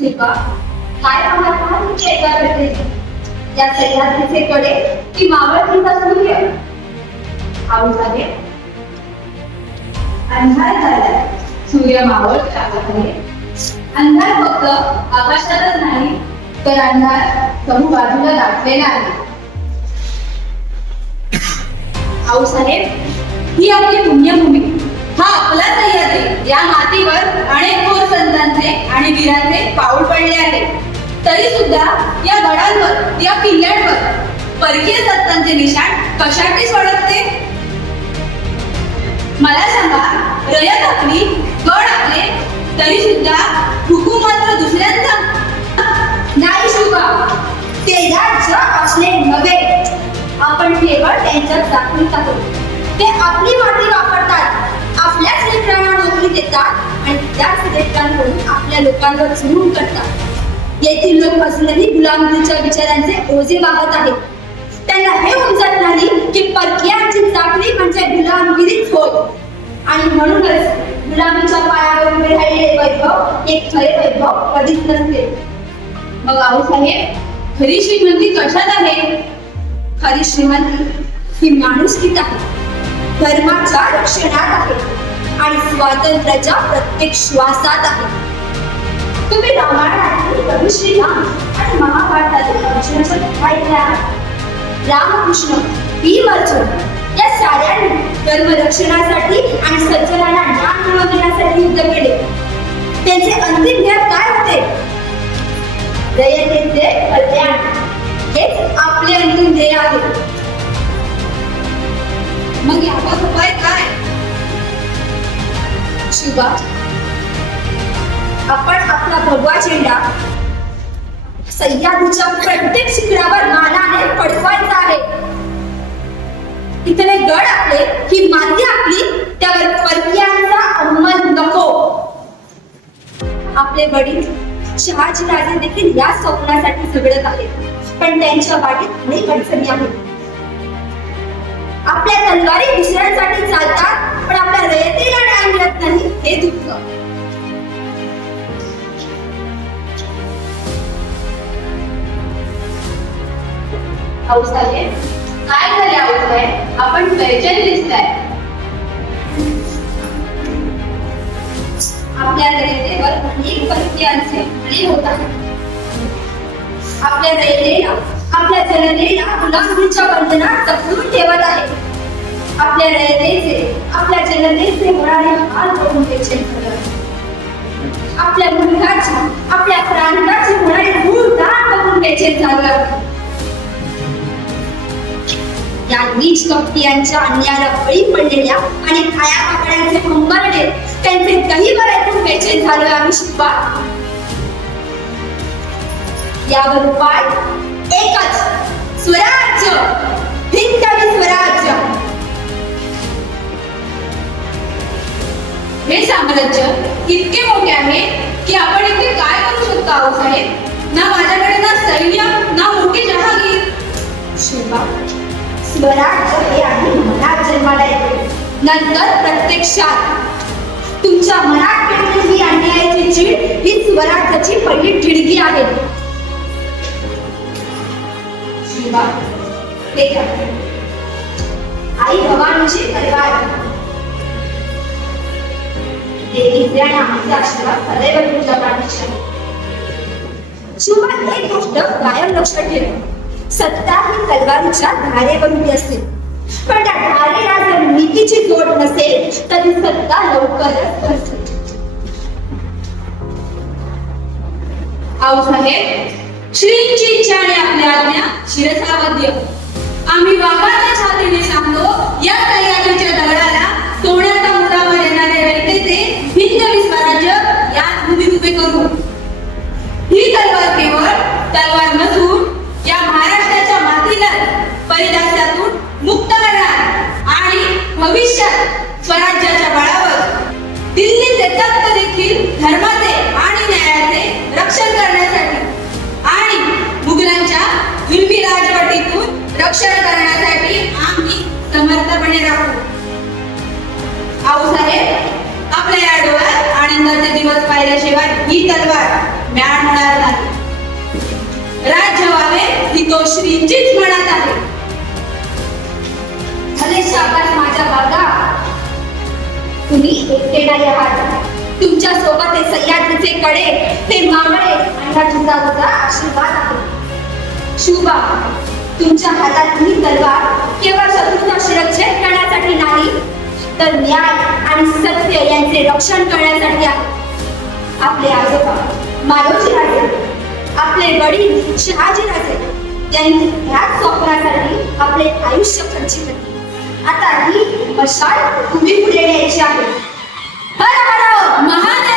शिल्पा, काय पाहता शेताकडे या सह्याद्रीचे कडे की मावळतीचा सूर्य? आऊसाहेब, अंधार झालाय, सूर्य मावळत लागत आहे. अंधार फक्त आकाशातच नाही तर अंधार समू बाजूला दाटलेला आहे. आऊसाहेब, ही आपली पुण्यभूमी, हा आपला सह्याद्री. या मातीवर अनेक थोर संतांचे आणि वीरांचे पाऊल पडले आहे. तरी सुद्धा या गडांवर, या किल्ल्यांवर परकीय सत्तांचे निशाण कशासाठी सोडते? मला सांगा, रयत आपली, गड आपले, तरी सुद्धा हुकूम मात्र दुसऱ्यांचा? नाही शुभा, ते राज्य असले नव्हे. आपण केवळ त्यांच्यात दाखवत आहोत. ते आपली माती वापरतात, आपल्याच लेकरांना नोकरी देतात आणि त्याच लेकरांकडून आपल्या लोकांवर जुलूम करतात. येथील लोक अजूनही गुलामगिरीच्या विचारांचे ओझे वाहत आहेत. त्यांना हे उमजत नाही की परकीयांची चाकरी म्हणजे गुलामगिरीच होय. आणि म्हणूनच गुलामीच्या पायावर उभे राहिलेले वैभव एक खरे वैभव कधीच नसते. मग आऊसाहेब, खरी श्रीमंती कशात आहे? खरी श्रीमंती ही माणुसकीत आहे, धर्माच्या रक्षणात आहे आणि स्वातंत्र्याच्या प्रत्येक श्वासात आहे. तुम्ही रामायणातील प्रभू श्रीराम आणि महाभारतातील अर्जुनाच्या कथा ऐकल्या? रामकृष्ण, भीम, अर्जुन या साऱ्यांनी धर्मरक्षणासाठी आणि सज्जनांना ज्ञान मिळवून देण्यासाठी युद्ध केले. त्यांचे अंतिम ध्येय काय होते? रयतेचे कल्याण. हेच आपले अंतिम ध्येय आहे. मग यावर उपाय काय? शिवा, आपण आपला भगवा झेंडा सह्याद्रीच्या प्रत्येक शिखरावर मानाने फडकवायचा आहे. इथले गड आपले, ही माती आपली, त्यावर परकीयांचा अंमल नको. आपले वडील शहाजी राजे देखील या स्वप्नासाठी झगडत आहेत, पण त्यांच्या वाटेत अनेक अडचणी आहेत. आपल्या तलवारी दुसऱ्यांसाठी चालतात, पण आपल्या रयतेला न्याय मिळत नाही, हे दुःख. आऊसाहेब, काय झाले आऊसाहेब? आपण बेचैन दिसताय. आपल्या रयतेवर अनेक परकीयांचे हल्ले होत आहेत. आपल्या रयतेला, आपल्या जनतेला गुलामगिरीच्या बंधनात जखडून ठेवत आहे. आपल्या रयतेचे, आपल्या जनतेचे होणारे हाल करून बेचैन झाले. आपल्या मुलगाची, आपल्या प्रांताची होणारी धूळधाण बघून बेचैन झालं. या नीच कपटियांच्या अन्यायाला बळी पडलेल्या आणि खाया पाकड्यांचे हंबरडे, त्यांचे दहीवर ऐकून बेचैन झालोय आम्ही शिल्पा. यावर उपाय एकच, स्वराज्य, हिंदवी स्वराज्य. हे साम्राज्य इतके मोठे आहे की आपण इथे काय करू शकतो आऊसाहेब? ना माझ्याकडे ना सैन्य, ना मोठी जहागीर. शिल्पा, स्वराज्य हे आधी मनात जन्माला येते, नंतर प्रत्यक्षात. तुमच्या मनात पेटलेली ही अन्यायाची चीड ही स्वराज्याची पहिली ठिणगी आहे. शिवा, हे घ्या, आई भवानीची तलवार. देवीचे आणि आमचे आशीर्वाद सदैव तुमच्या पाठीशी आहे. शिवा, एक गोष्ट कायम लक्षात ठेवा, सत्ता ही तलवारीच्या धारेवरून असते, पण त्या धारेला जर नीतीची जोड नसेल तर ती सत्ता लवकरच असते. आऊसाहेब, श्रींची इच्छा आणि आपली आज्ञा शिरसावद्य. आम्ही वाघाच्या छातीने सांगतो, या सह्याद्रीच्या दगडाला सोन्याचा मुद्दावर येणारे रयतेचे हिंदवी स्वराज्य याच भूमीत उभे करू. ही तलवार केवळ तलवार नसून या महाराष्ट्राच्या मातीला परिदासातून मुक्त करणार आणि भविष्यात स्वराज्याच्या बळावर दिल्लीचे तख्त देखील धर्माचे आणि न्यायाचे रक्षण करण्यासाठी आणि मुघलांच्या जुलमी राजवटीतून रक्षण करण्यासाठी आम्ही समर्थपणे राहू. आऊसाहेब, आपल्या या डोळ्यात आणि आनंदाचे दिवस पाहिल्याशिवाय ही तलवार म्याण होणार नाही. राज्य व्हावे ही तो श्रींचीच म्हणत आहे. भले शाबास माझ्या बागा, तुम्ही एकटे नाही आहात. तुमच्या सोबत हे सह्याद्रीचे कडे, ते मावळे आणि हा जिजाऊचा आशीर्वाद आहे. शुभा, तुमच्या हातात ही तलवार केवळ शत्रूचा शिरच्छेद करण्यासाठी नाही, तर न्याय आणि सत्य यांचे रक्षण करण्यासाठी आहे. आपले आजोबा मालोजी राजे, आपले वडील शहाजी राजे यांनी ह्याच स्वप्नासाठी आपले आयुष्य खर्चिले केले. आता ही मशाल तुम्ही पुढे न्यायची आहे. हर हर महान